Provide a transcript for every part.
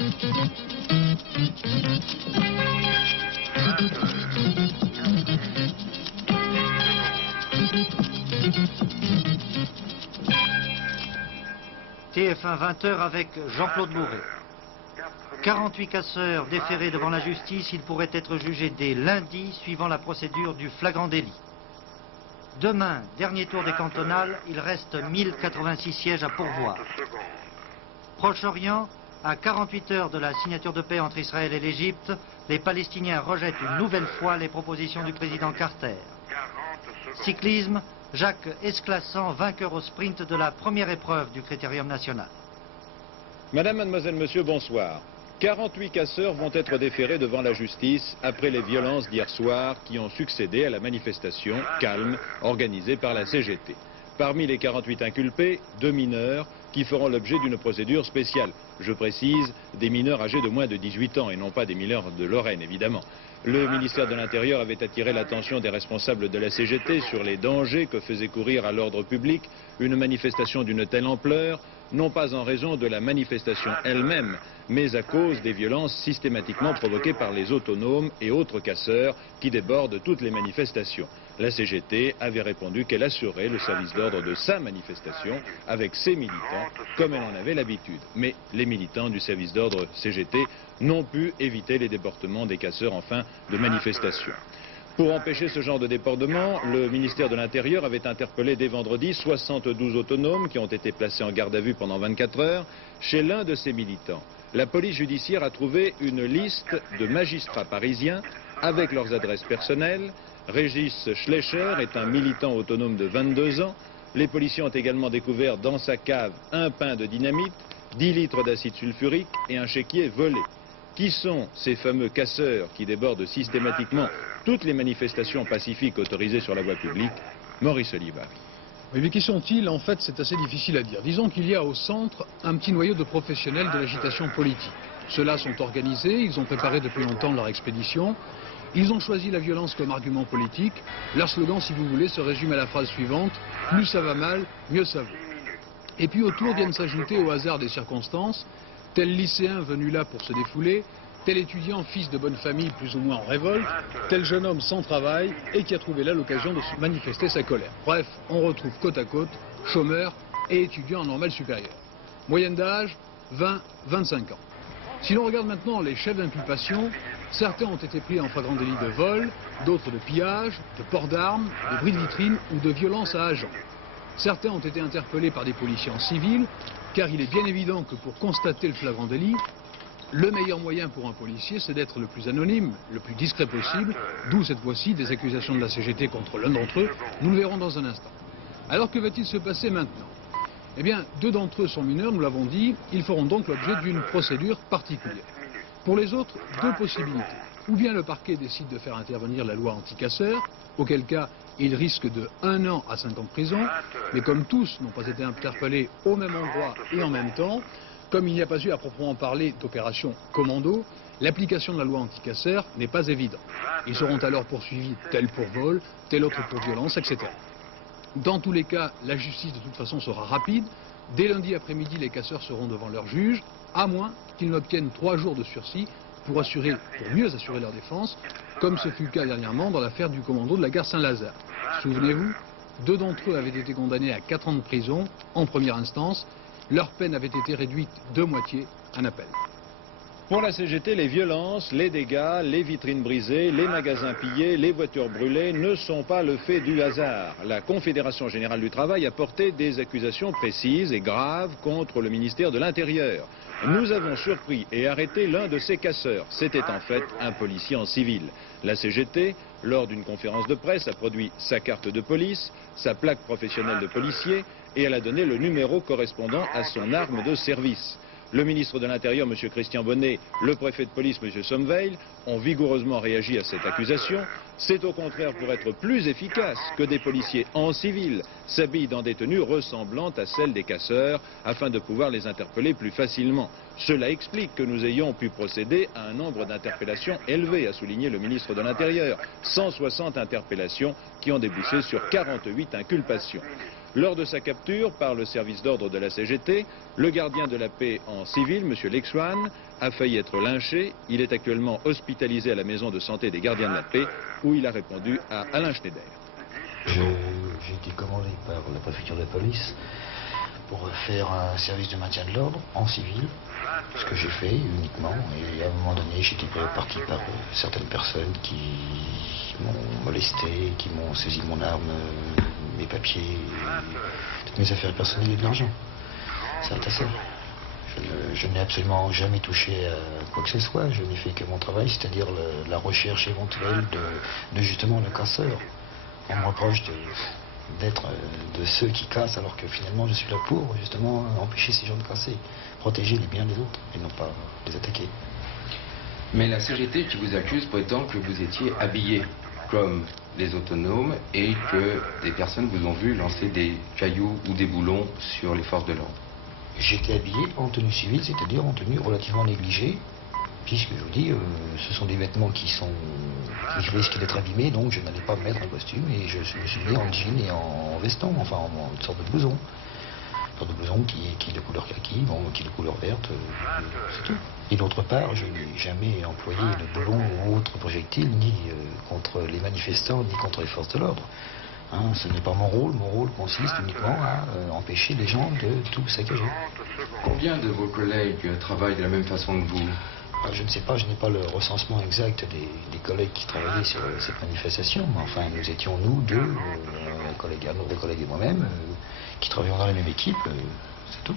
TF1 20h avec Jean-Claude Mouret. 48 casseurs déférés devant la justice, ils pourraient être jugés dès lundi suivant la procédure du flagrant délit. Demain, dernier tour des cantonales, il reste 1086 sièges à pourvoir. Proche-Orient, à 48 heures de la signature de paix entre Israël et l'Égypte, les Palestiniens rejettent une nouvelle fois les propositions du président Carter. Cyclisme, Jacques Esclassan, vainqueur au sprint de la première épreuve du Critérium national. Madame, mademoiselle, monsieur, bonsoir. 48 casseurs vont être déférés devant la justice après les violences d'hier soir qui ont succédé à la manifestation calme organisée par la CGT. Parmi les 48 inculpés, 2 mineurs qui feront l'objet d'une procédure spéciale. Je précise, des mineurs âgés de moins de 18 ans et non pas des mineurs de Lorraine, évidemment. Le ministère de l'Intérieur avait attiré l'attention des responsables de la CGT sur les dangers que faisait courir à l'ordre public une manifestation d'une telle ampleur, non pas en raison de la manifestation elle-même, mais à cause des violences systématiquement provoquées par les autonomes et autres casseurs qui débordent toutes les manifestations. La CGT avait répondu qu'elle assurait le service d'ordre de sa manifestation avec ses militants, comme elle en avait l'habitude. Mais les militants du service d'ordre CGT n'ont pu éviter les débordements des casseurs en fin de manifestation. Pour empêcher ce genre de débordement, le ministère de l'Intérieur avait interpellé dès vendredi 72 autonomes qui ont été placés en garde à vue pendant 24 heures chez l'un de ses militants. La police judiciaire a trouvé une liste de magistrats parisiens avec leurs adresses personnelles. Régis Schleicher est un militant autonome de 22 ans. Les policiers ont également découvert dans sa cave un pain de dynamite, 10 litres d'acide sulfurique et un chéquier volé. Qui sont ces fameux casseurs qui débordent systématiquement toutes les manifestations pacifiques autorisées sur la voie publique? Maurice Oliva. Oui, mais qui sont-ils? En fait, c'est assez difficile à dire. Disons qu'il y a au centre un petit noyau de professionnels de l'agitation politique. Ceux-là sont organisés, ils ont préparé depuis longtemps leur expédition. Ils ont choisi la violence comme argument politique. Leur slogan, si vous voulez, se résume à la phrase suivante: plus ça va mal, mieux ça vaut. Et puis autour viennent s'ajouter au hasard des circonstances tel lycéen venu là pour se défouler, tel étudiant fils de bonne famille plus ou moins en révolte, tel jeune homme sans travail et qui a trouvé là l'occasion de se manifester sa colère. Bref, on retrouve côte à côte chômeurs et étudiants en normale supérieure. Moyenne d'âge, 20-25 ans. Si l'on regarde maintenant les chefs d'inculpation, certains ont été pris en flagrant délit de vol, d'autres de pillage, de port d'armes, de bris de vitrine ou de violence à agents. Certains ont été interpellés par des policiers en civil, car il est bien évident que pour constater le flagrant délit, le meilleur moyen pour un policier, c'est d'être le plus anonyme, le plus discret possible, d'où cette fois-ci des accusations de la CGT contre l'un d'entre eux. Nous le verrons dans un instant. Alors que va-t-il se passer maintenant? Eh bien, 2 d'entre eux sont mineurs, nous l'avons dit, ils feront donc l'objet d'une procédure particulière. Pour les autres, 2 possibilités. Ou bien le parquet décide de faire intervenir la loi anti-casseurs, auquel cas il risque de 1 an à 5 ans de prison, mais comme tous n'ont pas été interpellés au même endroit et en même temps, comme il n'y a pas eu à proprement parler d'opération commando, l'application de la loi anti-casseurs n'est pas évidente. Ils seront alors poursuivis tel pour vol, tel autre pour violence, etc. Dans tous les cas, la justice de toute façon sera rapide. Dès lundi après-midi, les casseurs seront devant leur juge, à moins qu'ils n'obtiennent 3 jours de sursis pour mieux assurer leur défense, comme ce fut le cas dernièrement dans l'affaire du commando de la gare Saint-Lazare. Souvenez-vous, 2 d'entre eux avaient été condamnés à 4 ans de prison en première instance. Leur peine avait été réduite de moitié en appel. Pour la CGT, les violences, les dégâts, les vitrines brisées, les magasins pillés, les voitures brûlées ne sont pas le fait du hasard. La Confédération Générale du Travail a porté des accusations précises et graves contre le ministère de l'Intérieur. Nous avons surpris et arrêté l'un de ces casseurs. C'était en fait un policier en civil. La CGT, lors d'une conférence de presse, a produit sa carte de police, sa plaque professionnelle de policier et elle a donné le numéro correspondant à son arme de service. Le ministre de l'Intérieur, M. Christian Bonnet, le préfet de police, M. Sommeil, ont vigoureusement réagi à cette accusation. C'est au contraire pour être plus efficace que des policiers en civil s'habillent dans des tenues ressemblantes à celles des casseurs afin de pouvoir les interpeller plus facilement. Cela explique que nous ayons pu procéder à un nombre d'interpellations élevé, a souligné le ministre de l'Intérieur. 160 interpellations qui ont débouché sur 48 inculpations. Lors de sa capture par le service d'ordre de la CGT, le gardien de la paix en civil, M. Lexwan, a failli être lynché. Il est actuellement hospitalisé à la maison de santé des gardiens de la paix, où il a répondu à Alain Schneider. J'ai été commandé par la préfecture de police pour faire un service de maintien de l'ordre en civil, ce que j'ai fait uniquement. Et à un moment donné, j'ai été pris au parti par certaines personnes qui m'ont molesté, qui m'ont saisi mon arme, mes papiers, toutes mes affaires personnelles et de l'argent. C'est à ça. Je n'ai absolument jamais touché à quoi que ce soit. Je n'ai fait que mon travail, c'est-à-dire la recherche éventuelle de justement le casseur. On me reproche d'être de ceux qui cassent, alors que finalement je suis là pour justement empêcher ces gens de casser, protéger les biens des autres et non pas les attaquer. Mais la CGT qui vous accuse prétend que vous étiez habillé comme les autonomes et que des personnes vous ont vu lancer des cailloux ou des boulons sur les forces de l'ordre. J'étais habillé en tenue civile, c'est-à-dire en tenue relativement négligée, puisque je vous dis, ce sont des vêtements qui risquent d'être abîmés, donc je n'allais pas me mettre en costume et je me suis mis en jean et en veston, enfin en une sorte de blouson. Une sorte de blouson qui est de couleur kaki, bon, qui est de couleur verte, c'est tout. Et d'autre part, je n'ai jamais employé de boulon ou autre projectile, ni contre les manifestants, ni contre les forces de l'ordre. Hein, ce n'est pas mon rôle. Mon rôle consiste uniquement à empêcher les gens de tout saccager. Combien de vos collègues travaillent de la même façon que vous? Je ne sais pas, je n'ai pas le recensement exact des collègues qui travaillaient sur cette manifestation, mais enfin nous étions nous deux, un autre collègue et moi-même, qui travaillions dans la même équipe, c'est tout.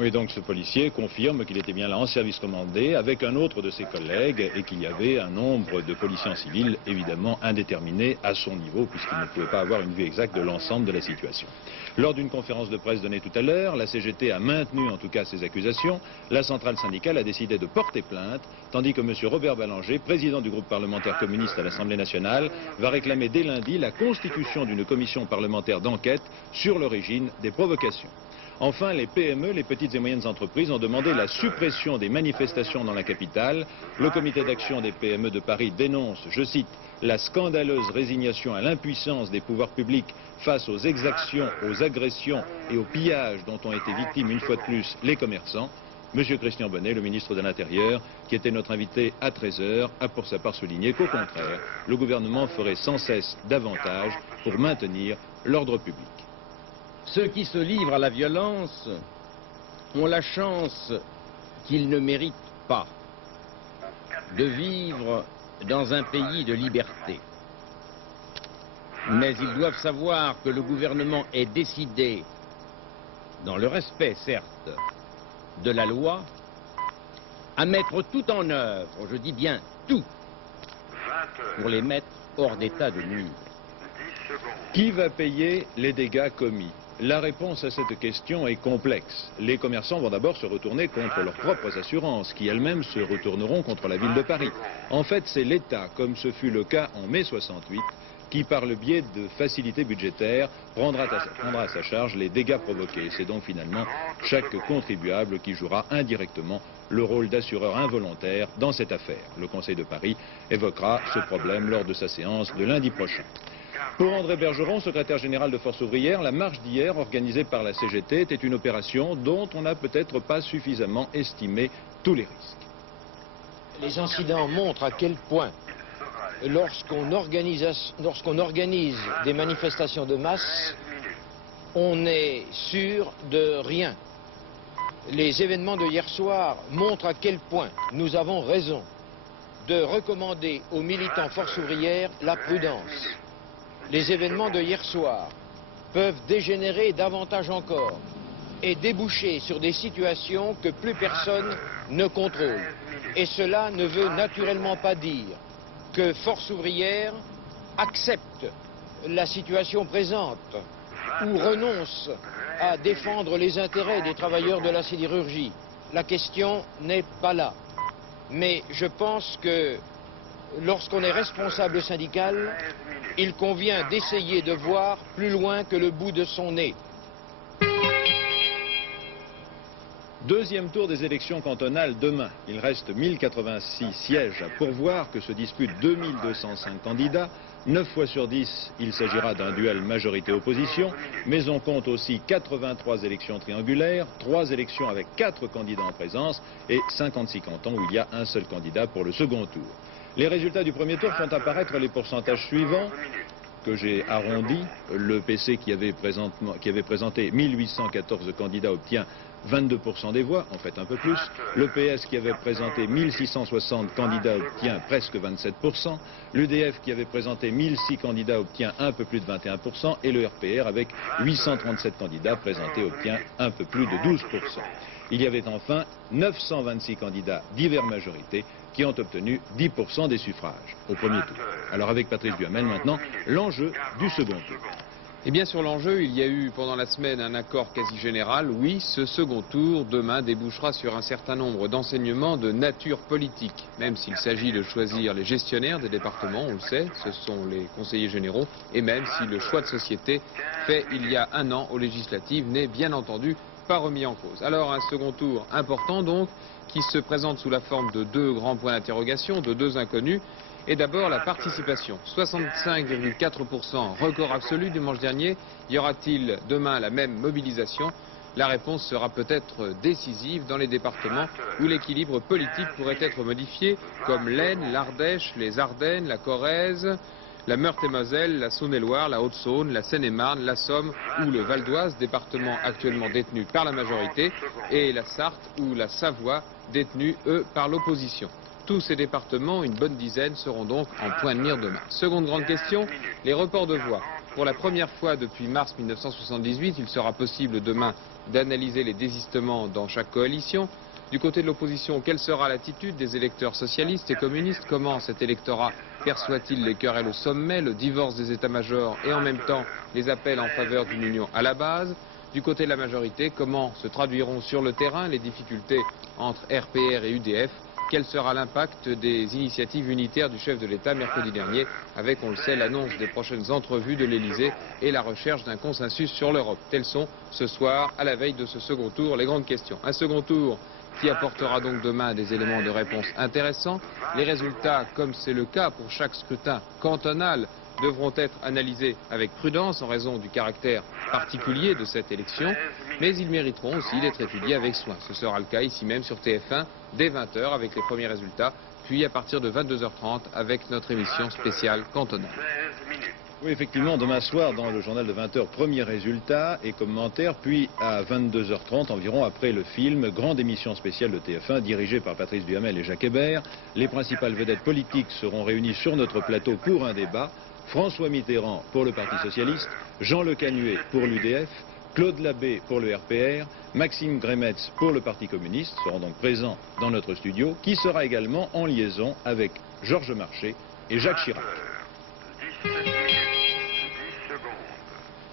Oui, donc ce policier confirme qu'il était bien là en service commandé avec un autre de ses collègues et qu'il y avait un nombre de policiers en civil évidemment indéterminé à son niveau puisqu'il ne pouvait pas avoir une vue exacte de l'ensemble de la situation. Lors d'une conférence de presse donnée tout à l'heure, la CGT a maintenu en tout cas ces accusations. La centrale syndicale a décidé de porter plainte, tandis que M. Robert Ballanger, président du groupe parlementaire communiste à l'Assemblée nationale, va réclamer dès lundi la constitution d'une commission parlementaire d'enquête sur l'origine des provocations. Enfin, les PME, les petites et moyennes entreprises, ont demandé la suppression des manifestations dans la capitale. Le comité d'action des PME de Paris dénonce, je cite, la scandaleuse résignation à l'impuissance des pouvoirs publics face aux exactions, aux agressions et aux pillages dont ont été victimes une fois de plus les commerçants. Monsieur Christian Bonnet, le ministre de l'Intérieur, qui était notre invité à 13h, a pour sa part souligné qu'au contraire, le gouvernement ferait sans cesse davantage pour maintenir l'ordre public. Ceux qui se livrent à la violence ont la chance qu'ils ne méritent pas de vivre dans un pays de liberté. Mais ils doivent savoir que le gouvernement est décidé, dans le respect certes de la loi, à mettre tout en œuvre, je dis bien tout, pour les mettre hors d'état de nuire. Qui va payer les dégâts commis ? La réponse à cette question est complexe. Les commerçants vont d'abord se retourner contre leurs propres assurances, qui elles-mêmes se retourneront contre la ville de Paris. En fait, c'est l'État, comme ce fut le cas en mai 68, qui, par le biais de facilités budgétaires, prendra à sa charge les dégâts provoqués. C'est donc finalement chaque contribuable qui jouera indirectement le rôle d'assureur involontaire dans cette affaire. Le Conseil de Paris évoquera ce problème lors de sa séance de lundi prochain. Pour André Bergeron, secrétaire général de Force ouvrière, la marche d'hier organisée par la CGT était une opération dont on n'a peut-être pas suffisamment estimé tous les risques. Les incidents montrent à quel point, lorsqu'on organise des manifestations de masse, on est sûr de rien. Les événements de hier soir montrent à quel point nous avons raison de recommander aux militants Force ouvrière la prudence. Les événements de hier soir peuvent dégénérer davantage encore et déboucher sur des situations que plus personne ne contrôle. Et cela ne veut naturellement pas dire que Force ouvrière accepte la situation présente ou renonce à défendre les intérêts des travailleurs de la sidérurgie. La question n'est pas là. Mais je pense que lorsqu'on est responsable syndical, il convient d'essayer de voir plus loin que le bout de son nez. Deuxième tour des élections cantonales demain. Il reste 1086 sièges à pourvoir que se disputent 2205 candidats 9 fois sur 10, il s'agira d'un duel majorité-opposition, mais on compte aussi 83 élections triangulaires, 3 élections avec 4 candidats en présence et 56 cantons où il y a un seul candidat pour le second tour. Les résultats du premier tour font apparaître les pourcentages suivants que j'ai arrondis. Le PC qui avait présenté 1814 candidats obtient 22% des voix, en fait un peu plus. Le PS qui avait présenté 1660 candidats obtient presque 27%. L'UDF qui avait présenté 1006 candidats obtient un peu plus de 21%. Et le RPR avec 837 candidats présentés obtient un peu plus de 12%. Il y avait enfin 926 candidats divers majorités qui ont obtenu 10% des suffrages au premier tour. Alors avec Patrice Duhamel maintenant, l'enjeu du second tour. Et bien sur l'enjeu, il y a eu pendant la semaine un accord quasi général. Oui, ce second tour, demain, débouchera sur un certain nombre d'enseignements de nature politique. Même s'il s'agit de choisir les gestionnaires des départements, on le sait, ce sont les conseillers généraux. Et même si le choix de société fait il y a un an aux législatives n'est bien entendu pas remis en cause. Alors un second tour important donc, qui se présente sous la forme de 2 grands points d'interrogation, de 2 inconnus. Et d'abord la participation, 65,4%, record absolu dimanche dernier. Y aura-t-il demain la même mobilisation? La réponse sera peut-être décisive dans les départements où l'équilibre politique pourrait être modifié, comme l'Aisne, l'Ardèche, les Ardennes, la Corrèze, la Meurthe-et-Moselle, la Saône-et-Loire, la Haute-Saône, la Seine-et-Marne, la Somme ou le Val d'Oise, départements actuellement détenus par la majorité, et la Sarthe ou la Savoie, détenus, eux, par l'opposition. Tous ces départements, une bonne dizaine, seront donc en point de mire demain. Seconde grande question, les reports de voix. Pour la première fois depuis mars 1978, il sera possible demain d'analyser les désistements dans chaque coalition. Du côté de l'opposition, quelle sera l'attitude des électeurs socialistes et communistes? Comment cet électorat perçoit-il les querelles au sommet, le divorce des états-majors et en même temps les appels en faveur d'une union à la base? Du côté de la majorité, comment se traduiront sur le terrain les difficultés entre RPR et UDF? Quel sera l'impact des initiatives unitaires du chef de l'État mercredi dernier, avec, on le sait, l'annonce des prochaines entrevues de l'Élysée et la recherche d'un consensus sur l'Europe? Telles sont, ce soir, à la veille de ce second tour, les grandes questions. Un second tour qui apportera donc demain des éléments de réponse intéressants. Les résultats, comme c'est le cas pour chaque scrutin cantonal, devront être analysés avec prudence en raison du caractère particulier de cette élection, mais ils mériteront aussi d'être étudiés avec soin. Ce sera le cas ici même sur TF1 dès 20 h avec les premiers résultats, puis à partir de 22 h 30 avec notre émission spéciale cantonale. Oui, effectivement, demain soir, dans le journal de 20 h, premier résultat et commentaire, puis à 22 h 30 environ, après le film, grande émission spéciale de TF1, dirigée par Patrice Duhamel et Jacques Hébert. Les principales vedettes politiques seront réunies sur notre plateau pour un débat. François Mitterrand pour le Parti Socialiste, Jean Le Canuet pour l'UDF, Claude Labbé pour le RPR, Maxime Grémetz pour le Parti communiste seront donc présents dans notre studio, qui sera également en liaison avec Georges Marchais et Jacques Chirac.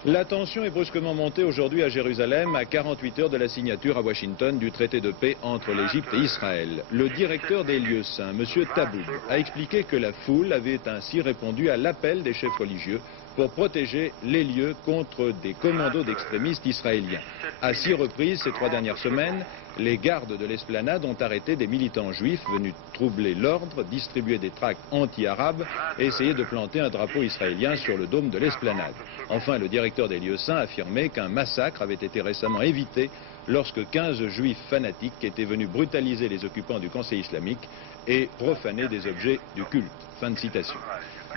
La tension est brusquement montée aujourd'hui à Jérusalem, à 48 heures de la signature à Washington du traité de paix entre l'Égypte et Israël. Le directeur des lieux saints, M. Taboub, a expliqué que la foule avait ainsi répondu à l'appel des chefs religieux pour protéger les lieux contre des commandos d'extrémistes israéliens. À 6 reprises ces 3 dernières semaines, les gardes de l'esplanade ont arrêté des militants juifs venus troubler l'ordre, distribuer des tracts anti-arabes et essayer de planter un drapeau israélien sur le dôme de l'esplanade. Enfin, le directeur des lieux saints a affirmé qu'un massacre avait été récemment évité lorsque 15 juifs fanatiques étaient venus brutaliser les occupants du Conseil islamique et profaner des objets du culte. Fin de citation.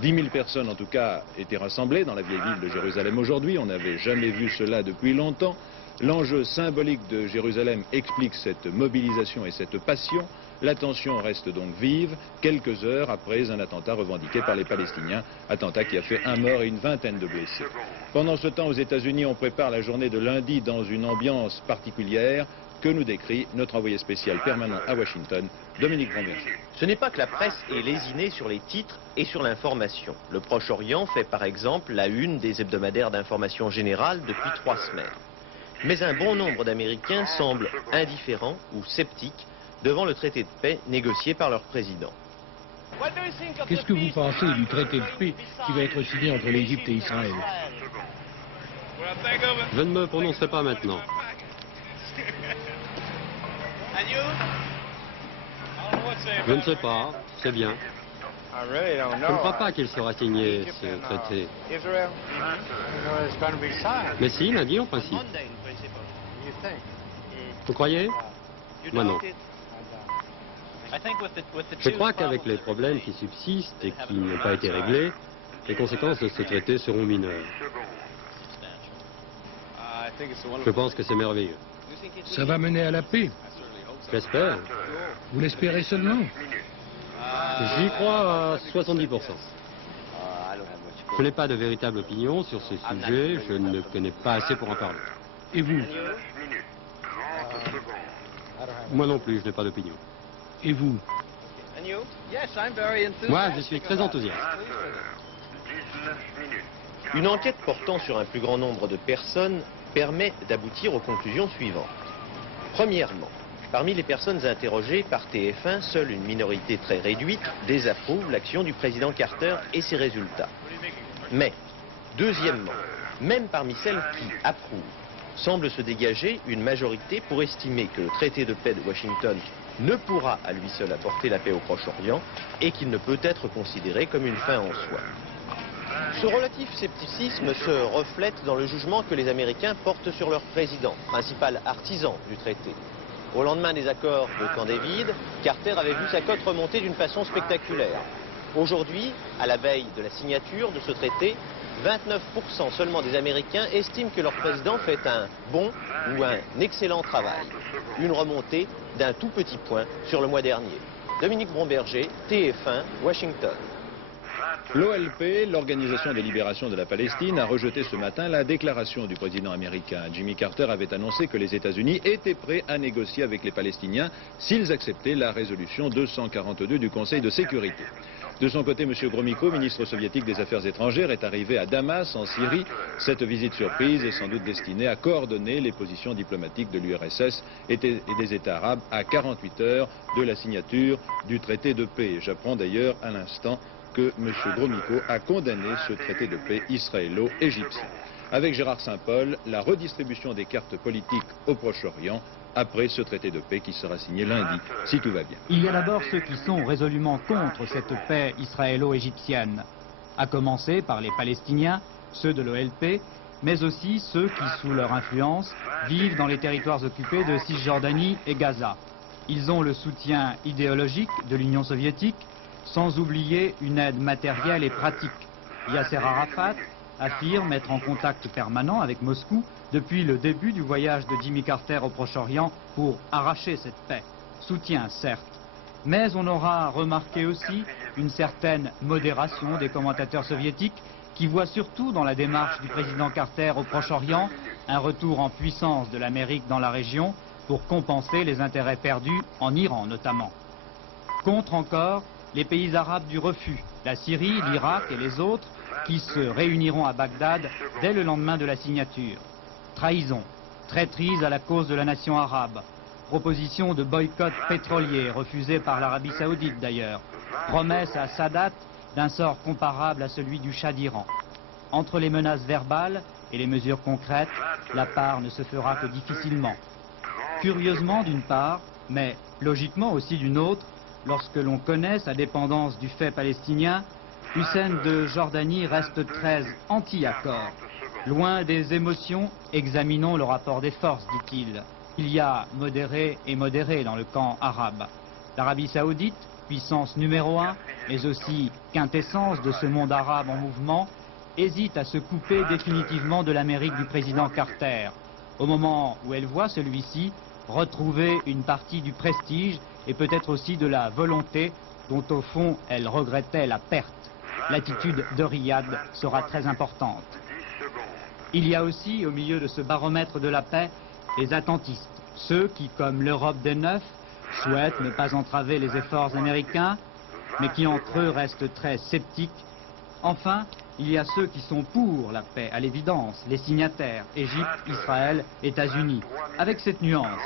10 000 personnes en tout cas étaient rassemblées dans la vieille ville de Jérusalem aujourd'hui. On n'avait jamais vu cela depuis longtemps. L'enjeu symbolique de Jérusalem explique cette mobilisation et cette passion. La tension reste donc vive, quelques heures après un attentat revendiqué par les Palestiniens, attentat qui a fait 1 mort et une vingtaine de blessés. Pendant ce temps, aux États-Unis, on prépare la journée de lundi dans une ambiance particulière que nous décrit notre envoyé spécial permanent à Washington, Dominique Bromberger. Ce n'est pas que la presse est lésinée sur les titres et sur l'information. Le Proche-Orient fait par exemple la une des hebdomadaires d'information générale depuis 3 semaines. Mais un bon nombre d'Américains semblent indifférents ou sceptiques devant le traité de paix négocié par leur président. Qu'est-ce que vous pensez du traité de paix qui va être signé entre l'Égypte et Israël? Je ne me prononcerai pas maintenant. Je ne sais pas, c'est bien. Je ne crois pas qu'il sera signé, ce traité. Mais si, lundi en principe. Vous croyez? Moi non. Je crois qu'avec les problèmes qui subsistent et qui n'ont pas été réglés, les conséquences de ce traité seront mineures. Je pense que c'est merveilleux. Ça va mener à la paix. J'espère. Vous l'espérez seulement? J'y crois à 70%. Je n'ai pas de véritable opinion sur ce sujet, je ne connais pas assez pour en parler. Et vous? Moi non plus, je n'ai pas d'opinion. Et vous? Moi, je suis très enthousiaste. Une enquête portant sur un plus grand nombre de personnes permet d'aboutir aux conclusions suivantes. Premièrement, parmi les personnes interrogées par TF1, seule une minorité très réduite désapprouve l'action du président Carter et ses résultats. Mais, deuxièmement, même parmi celles qui approuvent, semble se dégager une majorité pour estimer que le traité de paix de Washington ne pourra à lui seul apporter la paix au Proche-Orient et qu'il ne peut être considéré comme une fin en soi. Ce relatif scepticisme se reflète dans le jugement que les Américains portent sur leur président, principal artisan du traité. Au lendemain des accords de Camp David, Carter avait vu sa cote remonter d'une façon spectaculaire. Aujourd'hui, à la veille de la signature de ce traité, 29% seulement des Américains estiment que leur président fait un bon ou un excellent travail. Une remontée d'un tout petit point sur le mois dernier. Dominique Bromberger, TF1, Washington. L'OLP, l'Organisation de libération de la Palestine, a rejeté ce matin la déclaration du président américain. Jimmy Carter avait annoncé que les États-Unis étaient prêts à négocier avec les Palestiniens s'ils acceptaient la résolution 242 du Conseil de sécurité. De son côté, M. Gromyko, ministre soviétique des Affaires étrangères, est arrivé à Damas, en Syrie. Cette visite surprise est sans doute destinée à coordonner les positions diplomatiques de l'URSS et des États arabes à 48 heures de la signature du traité de paix. J'apprends d'ailleurs à l'instant que M. Gromyko a condamné ce traité de paix israélo-égyptien. Avec Gérard Saint-Paul, la redistribution des cartes politiques au Proche-Orient après ce traité de paix qui sera signé lundi, si tout va bien. Il y a d'abord ceux qui sont résolument contre cette paix israélo-égyptienne, à commencer par les Palestiniens, ceux de l'OLP, mais aussi ceux qui, sous leur influence, vivent dans les territoires occupés de Cisjordanie et Gaza. Ils ont le soutien idéologique de l'Union soviétique, sans oublier une aide matérielle et pratique. Yasser Arafat affirme être en contact permanent avec Moscou depuis le début du voyage de Jimmy Carter au Proche-Orient pour arracher cette paix. Soutien, certes, mais on aura remarqué aussi une certaine modération des commentateurs soviétiques qui voient surtout dans la démarche du président Carter au Proche-Orient un retour en puissance de l'Amérique dans la région pour compenser les intérêts perdus en Iran notamment. Contre encore les pays arabes du refus, la Syrie, l'Irak et les autres, qui se réuniront à Bagdad dès le lendemain de la signature. Trahison, traîtrise à la cause de la nation arabe, proposition de boycott pétrolier refusée par l'Arabie saoudite d'ailleurs, promesse à Sadat d'un sort comparable à celui du Shah d'Iran. Entre les menaces verbales et les mesures concrètes, la part ne se fera que difficilement. Curieusement d'une part, mais logiquement aussi d'une autre, lorsque l'on connaît sa dépendance du fait palestinien, Hussein de Jordanie reste très anti-accord. Loin des émotions, examinons le rapport des forces, dit-il. Il y a modéré et modéré dans le camp arabe. L'Arabie saoudite, puissance numéro 1, mais aussi quintessence de ce monde arabe en mouvement, hésite à se couper définitivement de l'Amérique du président Carter, au moment où elle voit celui-ci retrouver une partie du prestige et peut-être aussi de la volonté dont au fond elle regrettait la perte. L'attitude de Riyad sera très importante. Il y a aussi, au milieu de ce baromètre de la paix, les attentistes, ceux qui, comme l'Europe des Neufs, souhaitent ne pas entraver les efforts américains, mais qui entre eux restent très sceptiques. Enfin, il y a ceux qui sont pour la paix, à l'évidence, les signataires, Égypte, Israël, États-Unis. Avec cette nuance,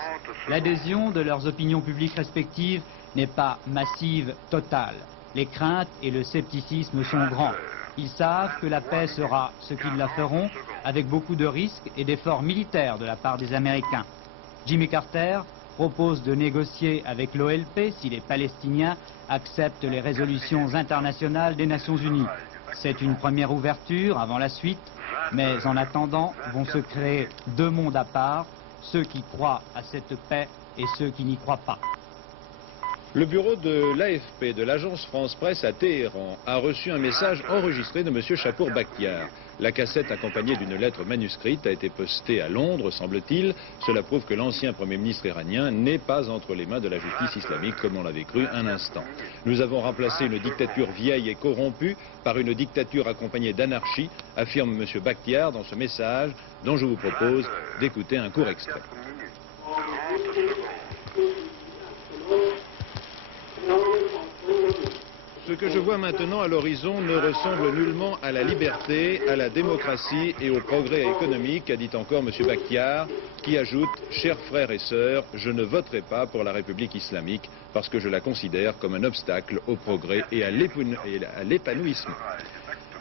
l'adhésion de leurs opinions publiques respectives n'est pas massive, totale. Les craintes et le scepticisme sont grands. Ils savent que la paix sera ce qu'ils la feront, avec beaucoup de risques et d'efforts militaires de la part des Américains. Jimmy Carter propose de négocier avec l'OLP si les Palestiniens acceptent les résolutions internationales des Nations Unies. C'est une première ouverture avant la suite, mais en attendant vont se créer deux mondes à part, ceux qui croient à cette paix et ceux qui n'y croient pas. Le bureau de l'AFP, de l'agence France-Presse à Téhéran, a reçu un message enregistré de M. Chapour Bakhtiar. La cassette accompagnée d'une lettre manuscrite a été postée à Londres, semble-t-il. Cela prouve que l'ancien Premier ministre iranien n'est pas entre les mains de la justice islamique, comme on l'avait cru un instant. Nous avons remplacé une dictature vieille et corrompue par une dictature accompagnée d'anarchie, affirme M. Bakhtiar dans ce message, dont je vous propose d'écouter un court extrait. Ce que je vois maintenant à l'horizon ne ressemble nullement à la liberté, à la démocratie et au progrès économique, a dit encore M. Bakhtiar, qui ajoute « Chers frères et sœurs, je ne voterai pas pour la République islamique parce que je la considère comme un obstacle au progrès et à l'épanouissement ».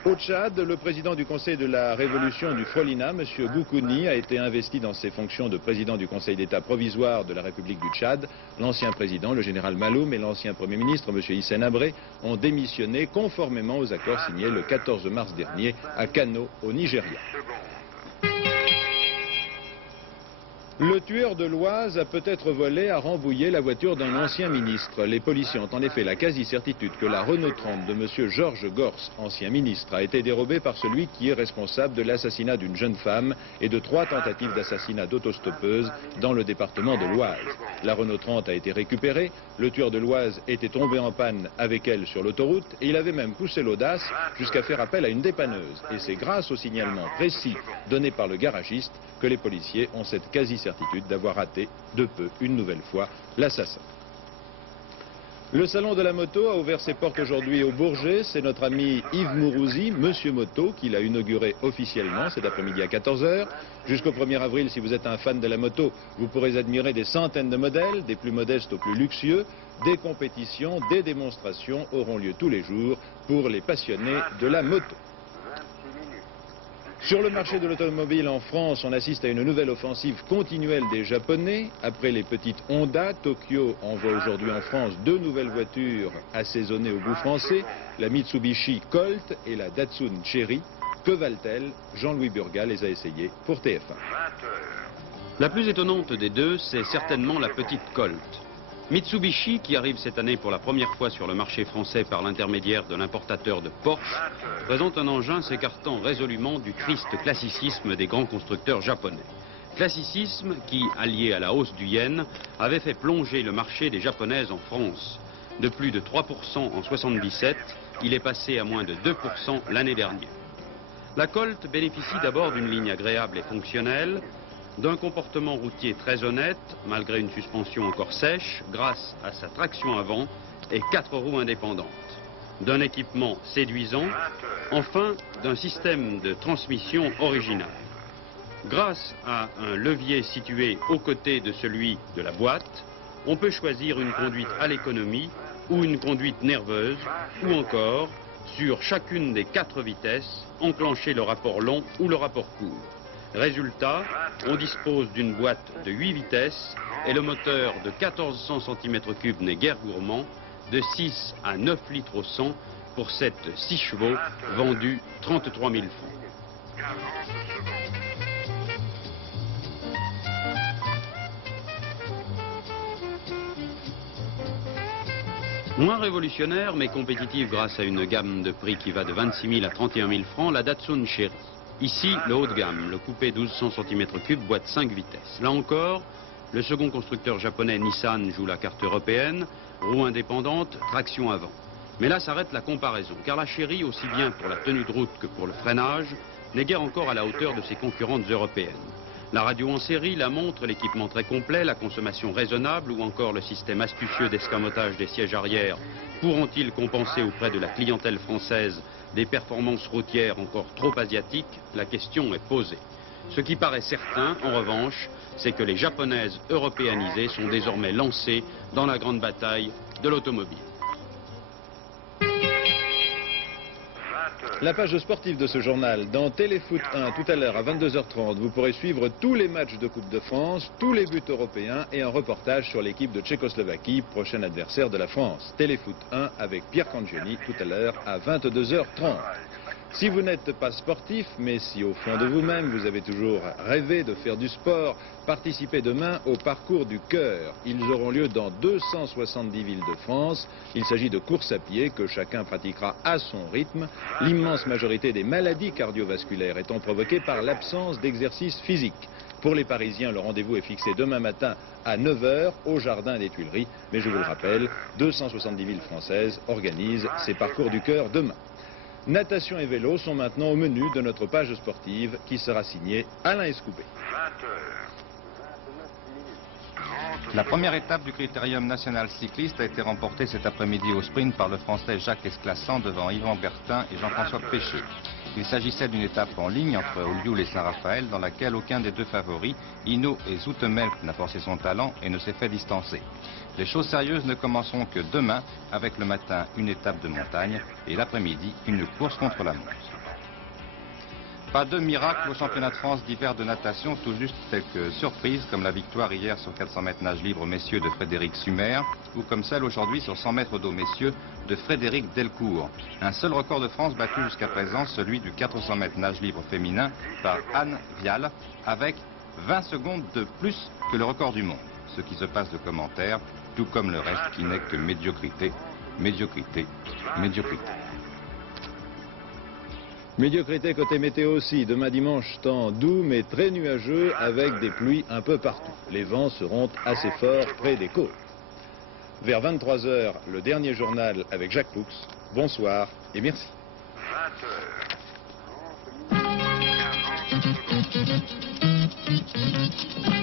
Au Tchad, le président du Conseil de la Révolution du Frolina, M. Goukouni, a été investi dans ses fonctions de président du Conseil d'État provisoire de la République du Tchad. L'ancien président, le général Maloum, et l'ancien Premier ministre, M. Hissène Habré, ont démissionné conformément aux accords signés le 14 mars dernier à Kano, au Nigeria. Le tueur de l'Oise a peut-être volé à Rambouillet la voiture d'un ancien ministre. Les policiers ont en effet la quasi-certitude que la Renault 30 de M. Georges Gors, ancien ministre, a été dérobée par celui qui est responsable de l'assassinat d'une jeune femme et de 3 tentatives d'assassinat d'autostoppeuses dans le département de l'Oise. La Renault 30 a été récupérée, le tueur de l'Oise était tombé en panne avec elle sur l'autoroute et il avait même poussé l'audace jusqu'à faire appel à une dépanneuse. Et c'est grâce au signalement précis donné par le garagiste que les policiers ont cette quasi-certitude d'avoir raté de peu, une nouvelle fois, l'assassin. Le salon de la moto a ouvert ses portes aujourd'hui au Bourget. C'est notre ami Yves Mourouzi, Monsieur Moto, qui l'a inauguré officiellement cet après-midi à 14 h. Jusqu'au 1er avril, si vous êtes un fan de la moto, vous pourrez admirer des centaines de modèles, des plus modestes aux plus luxueux. Des compétitions, des démonstrations auront lieu tous les jours pour les passionnés de la moto. Sur le marché de l'automobile en France, on assiste à une nouvelle offensive continuelle des Japonais. Après les petites Honda, Tokyo envoie aujourd'hui en France 2 nouvelles voitures assaisonnées au goût français, la Mitsubishi Colt et la Datsun Cherry. Que valent-elles? Jean-Louis Burgat les a essayées pour TF1. La plus étonnante des deux, c'est certainement la petite Colt. Mitsubishi, qui arrive cette année pour la première fois sur le marché français par l'intermédiaire de l'importateur de Porsche, présente un engin s'écartant résolument du triste classicisme des grands constructeurs japonais. Classicisme qui, allié à la hausse du yen, avait fait plonger le marché des japonaises en France. De plus de 3% en 1977, il est passé à moins de 2% l'année dernière. La Colt bénéficie d'abord d'une ligne agréable et fonctionnelle, d'un comportement routier très honnête, malgré une suspension encore sèche, grâce à sa traction avant et 4 roues indépendantes, d'un équipement séduisant, enfin d'un système de transmission original. Grâce à un levier situé aux côtés de celui de la boîte, on peut choisir une conduite à l'économie ou une conduite nerveuse, ou encore, sur chacune des 4 vitesses, enclencher le rapport long ou le rapport court. Résultat, on dispose d'une boîte de 8 vitesses et le moteur de 1400 cm3 n'est guère gourmand, de 6 à 9 litres au 100 pour cette 6 chevaux vendue 33 000 francs. Moins révolutionnaire mais compétitive grâce à une gamme de prix qui va de 26 000 à 31 000 francs, la Datsun Cherry. Ici, le haut de gamme, le coupé 1200 cm3, boîte 5 vitesses. Là encore, le second constructeur japonais Nissan joue la carte européenne, roue indépendante, traction avant. Mais là s'arrête la comparaison, car la Cherry, aussi bien pour la tenue de route que pour le freinage, n'est guère encore à la hauteur de ses concurrentes européennes. La radio en série, la montre, l'équipement très complet, la consommation raisonnable ou encore le système astucieux d'escamotage des sièges arrière pourront-ils compenser auprès de la clientèle française des performances routières encore trop asiatiques? La question est posée. Ce qui paraît certain, en revanche, c'est que les japonaises européanisées sont désormais lancées dans la grande bataille de l'automobile. La page sportive de ce journal, dans Téléfoot 1, tout à l'heure à 22h30, vous pourrez suivre tous les matchs de Coupe de France, tous les buts européens et un reportage sur l'équipe de Tchécoslovaquie, prochain adversaire de la France. Téléfoot 1 avec Pierre Cangioni tout à l'heure à 22h30. Si vous n'êtes pas sportif, mais si au fond de vous-même vous avez toujours rêvé de faire du sport, participez demain au parcours du cœur. Ils auront lieu dans 270 villes de France. Il s'agit de courses à pied que chacun pratiquera à son rythme. L'immense majorité des maladies cardiovasculaires étant provoquées par l'absence d'exercice physique. Pour les Parisiens, le rendez-vous est fixé demain matin à 9h au Jardin des Tuileries. Mais je vous le rappelle, 270 villes françaises organisent ces parcours du cœur demain. Natation et vélo sont maintenant au menu de notre page sportive qui sera signée Alain Escoubet. La première étape du Critérium national cycliste a été remportée cet après-midi au sprint par le Français Jacques Esclassan devant Yvan Bertin et Jean-François Péché. Il s'agissait d'une étape en ligne entre Olioul et Saint-Raphaël dans laquelle aucun des deux favoris, Hinault et Zoetemelk, n'a forcé son talent et ne s'est fait distancer. Les choses sérieuses ne commenceront que demain, avec le matin une étape de montagne et l'après-midi une course contre la montre. Pas de miracle au championnat de France d'hiver de natation, tout juste quelques surprises comme la victoire hier sur 400 mètres nage libre messieurs de Frédéric Sumer ou comme celle aujourd'hui sur 100 mètres d'eau messieurs de Frédéric Delcourt. Un seul record de France battu jusqu'à présent, celui du 400 mètres nage libre féminin par Anne Vial avec 20 secondes de plus que le record du monde. Ce qui se passe de commentaires, tout comme le reste qui n'est que médiocrité, médiocrité, médiocrité. Médiocrité côté météo aussi. Demain dimanche, temps doux mais très nuageux avec des pluies un peu partout. Les vents seront assez forts près des côtes. Vers 23h, le dernier journal avec Jacques Poux. Bonsoir et merci. 20h.